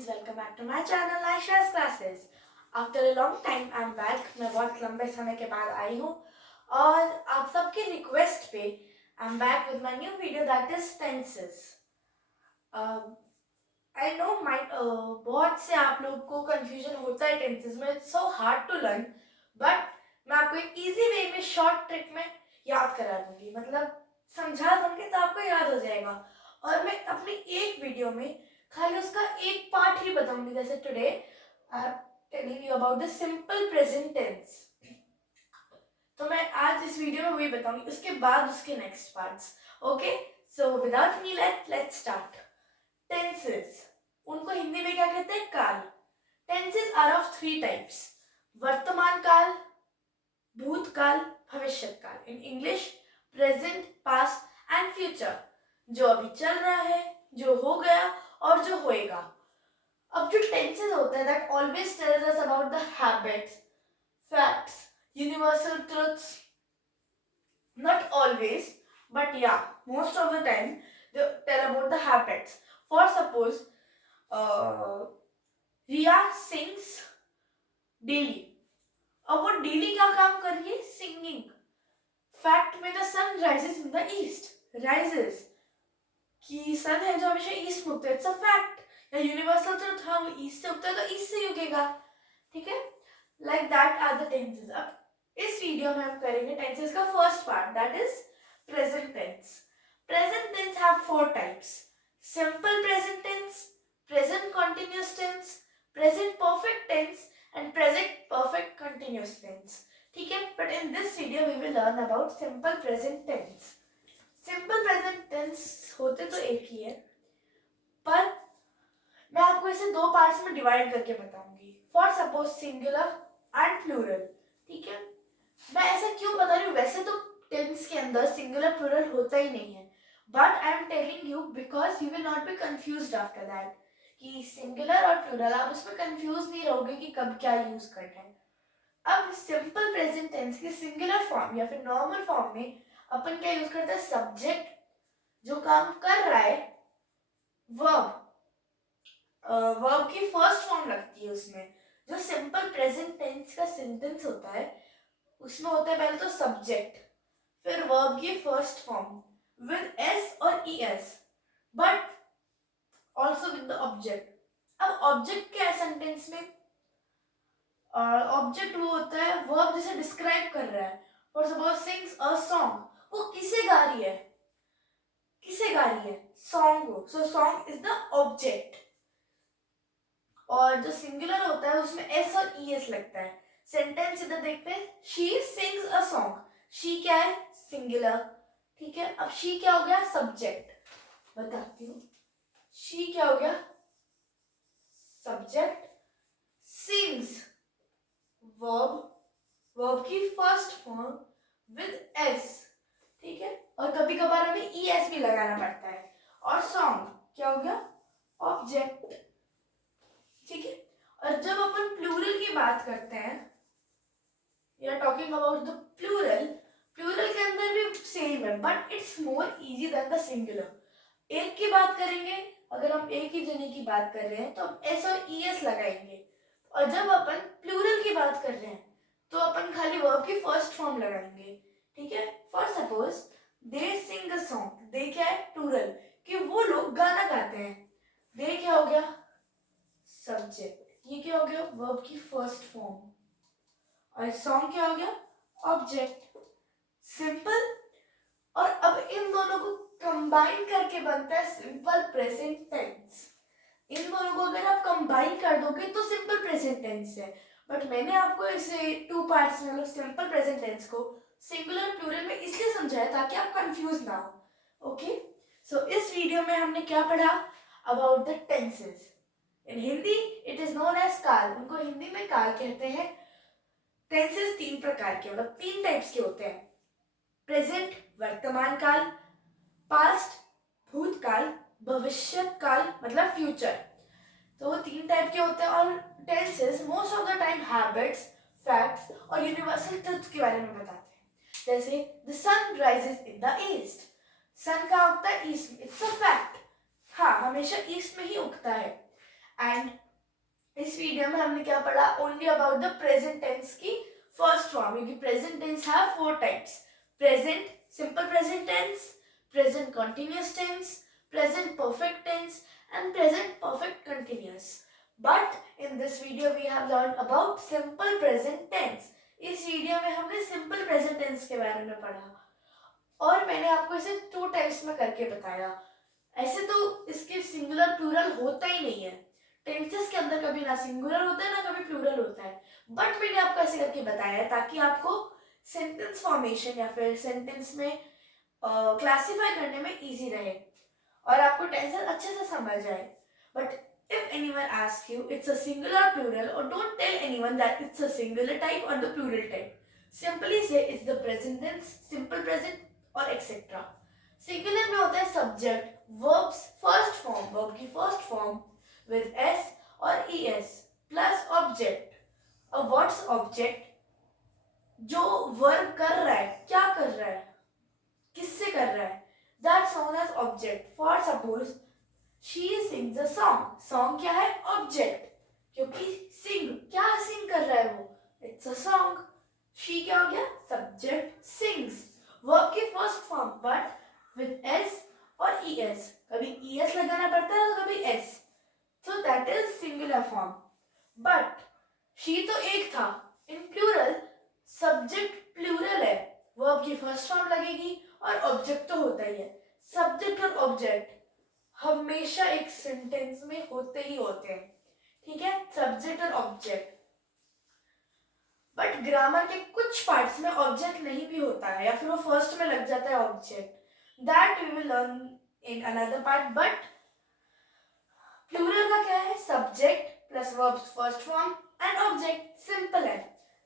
friends, welcome back to my channel Aisha's Classes. After a long time I'm back. मैं बहुत लंबे समय के बाद आई हूँ और आप सबके रिक्वेस्ट पे I'm back with my new video that is tenses. I know बहुत से आप लोग को confusion होता है tenses में. It's so hard to learn, but मैं आपको एक easy way में short trick में याद करा दूंगी. मतलब समझा दूंगी तो आपको याद हो जाएगा. और मैं अपनी एक वीडियो में खाली उसका एक पार्ट ही बताऊंगी. जैसे today I am telling you about the simple present tense, तो मैं आज इस वीडियो में वही बताऊंगी, उसके बाद उसके next parts. Okay, so without me let's start. Tenses, उनको हिंदी में क्या कहते हैं? काल. टेंसेस आर ऑफ 3 टाइप्स: वर्तमान काल, भूतकाल, भविष्यकाल. In English present, past and future. जो अभी चल रहा है, जो हो गया और जो होएगा. अब जो टेंसेस होते हैं that always tells us about the habits, facts, universal truths. Not always, but या most of the time they tell about the habits. For suppose Riya sings daily. अब वो डेली क्या काम कर रही है? सिंगिंग. फैक्ट में the sun rises in the east. Rises कि सन है जो हमेशा ईस्ट में उगता है. It's a fact. या यूनिवर्सल ट्रुथ, हाँ वो ईस्ट से उगता है तो ईस्ट से ही उगेगा. ठीक है, like that are the tenses. अब इस वीडियो में हम करेंगे टेंसेस का first part, that is present tense. Present tense have 4 types: simple present tense, present continuous tense, present perfect tense and present perfect continuous tense. ठीक है, but in this video we will learn about simple present tense. Simple present tense होते तो एक ही है, पर मैं आपको इसे 2 पार्ट्स में डिवाइड करके बताऊंगी. For suppose singular and plural. ठीक है, मैं ऐसा क्यों बता रही हूँ? वैसे तो टेंस के अंदर सिंगुलर प्लूरल होता ही नहीं है, but I am telling you because you will not be confused after that कि सिंगुलर और प्लूरल, आप उसमें कंफ्यूज नहीं रहोगे कि कब क्या यूज करना है. अब सिंपल प्रेजेंट टेंस की सिंगुलर फॉर्म या फिर नॉर्मल फॉर्म में अपन क्या यूज करते हैं? सब्जेक्ट जो काम कर रहा है, वर्ब. वर्ब की फर्स्ट फॉर्म लगती है उसमें. जो सिंपल प्रेजेंट टेंस का सेंटेंस होता है उसमें होता है पहले तो सब्जेक्ट, फिर वर्ब की फर्स्ट फॉर्म विद एस और E S, but also with the object. अब ऑब्जेक्ट क्या है सेंटेंस में? ऑब्जेक्ट वो होता है वर्ब जिसे डिस्क्राइब कर रहा है. For suppose sings a song, वो किसे गा रही है? किसे गा रही है? सॉन्ग को. सो सॉन्ग इज द ऑब्जेक्ट. और जो सिंगुलर होता है उसमें एस और ई एस लगता है. सेंटेंस इधर देखते हैं, she sings a song. She क्या है? सिंगुलर. ठीक है, अब शी क्या हो गया? सब्जेक्ट. बताती हूँ, शी क्या हो गया? सब्जेक्ट. सिंग्स वर्ब, वर्ब की फर्स्ट फॉर्म विद एस. ठीक है, और कभी कभार हमें ई एस भी लगाना पड़ता है. और सॉन्ग क्या हो गया? ऑब्जेक्ट. ठीक है, और जब अपन प्लूरल की बात करते हैं, we are talking about the plural. Plural के अंदर भी सेम है, but it's more easy than the singular. एक की बात करेंगे, अगर हम एक ही जने की बात कर रहे हैं तो हम एस और ई एस लगाएंगे. और जब अपन प्लूरल की बात कर रहे हैं तो अपन खाली वर्ब की फर्स्ट फॉर्म लगाएंगे. ठीक है, for suppose they sing a song. They क्या है? प्लूरल, कि वो लोग गाना गाते हैं. दे क्या हो गया? सब्जेक्ट. ये क्या हो गया? वर्ब की फर्स्ट फॉर्म. और सॉन्ग क्या हो गया? ऑब्जेक्ट. सिंपल. और अब इन दोनों को कंबाइन करके बनता है सिंपल प्रेजेंट टेंस. इन दोनों को अगर आप कंबाइन कर दोगे तो सिंपल प्रेजेंट टेंस है. बट मैंने आपको इसे 2 पार्ट्स में, मतलब सिंपल प्रेजेंट टेंस को सिंगुलर प्लूरल में इसलिए समझाया ताकि आप कंफ्यूज ना हो. ओके, सो इस वीडियो में हमने क्या पढ़ा? About the tenses. In Hindi it is known as kaal. उनको हिंदी में काल कहते हैं. टेंसेस 3 प्रकार के, मतलब 3 टाइप्स के होते हैं: प्रेजेंट वर्तमान काल, पास्ट भूतकाल, भविष्य काल मतलब फ्यूचर. तो वो 3 टाइप के होते हैं. और tenses most of the time habits, facts और यूनिवर्सल ट्रुथ के बारे में बताते हैं. जैसे the sun rises in the east. Sun कहाँ उगता है? ईस्ट में. It's a fact. हाँ, हमेशा ईस्ट में ही उगता है. एंड वीडियो में हमने क्या पढ़ा, only about the present tense की फर्स्ट फॉर्म, क्योंकि present tense have 4 types, present simple present tense, present continuous tense, present perfect tense and present perfect continuous. But in this video we have learned about simple present tense. इस video में हमने simple present tense के बारे में पढ़ा और मैंने आपको इसे 2 टाइप्स में करके बताया। ऐसे तो इसके सिंगुलर प्लूरल होता ही नहीं है, टेंसेस के अंदर कभी ना सिंगुलर होता है ना कभी प्लूरल होता है, बट मैंने आपको ऐसे करके बताया है ताकि आपको सेंटेंस फॉर्मेशन या फिर सेंटेंस में क्लासिफाई करने में इजी रहे और आपको टेंसेस अच्छे से समझ जाए। But if anyone asks you it's a singular plural, or don't tell anyone that it's a singular type or the plural type. Simply say it's the present tense, simple present or etc. Singular में होता है subject, verbs first form, verb की first form with s और es plus object. अब what's object? जो verb कर रहा है, क्या कर रहा है, किससे कर रहा है, that's known as object. For suppose she sings a song. Song क्या है, object, क्योंकि sing, क्या sing कर रहा है वो, it's a song. she क्या हो गया, subject, sings. verb की first form but with s और es, कभी es लगाना पड़ता है और कभी s, so that is singular form. but she तो एक था, in plural subject plural है, verb की first form लगेगी और object तो होता ही है. सब्जेक्ट और ऑब्जेक्ट हमेशा एक सेंटेंस में होते ही होते हैं, ठीक है, सब्जेक्ट और ऑब्जेक्ट. बट ग्रामर के कुछ पार्ट्स में ऑब्जेक्ट नहीं भी होता है या फिर वो फर्स्ट में लग जाता है object, that we will learn in another part. But plural का क्या है, subject plus verbs first form and object, simple है.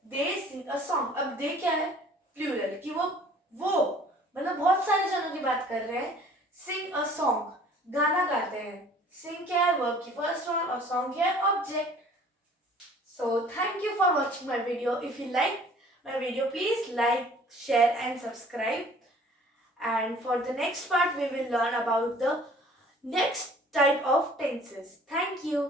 दे सिंग अ सॉन्ग, अब दे क्या है, प्लूरल कि वो मतलब बहुत सारे जनों की बात कर रहे हैं. सिंग अ सॉन्ग, गाना गाते हैं. सिंग क्या है, वर्ब की फर्स्ट फॉर्म और सॉन्ग क्या है, object. So thank you for watching my video. If you like my video please like, share and subscribe. And for the next part we will learn about the next type of tenses. Thank you.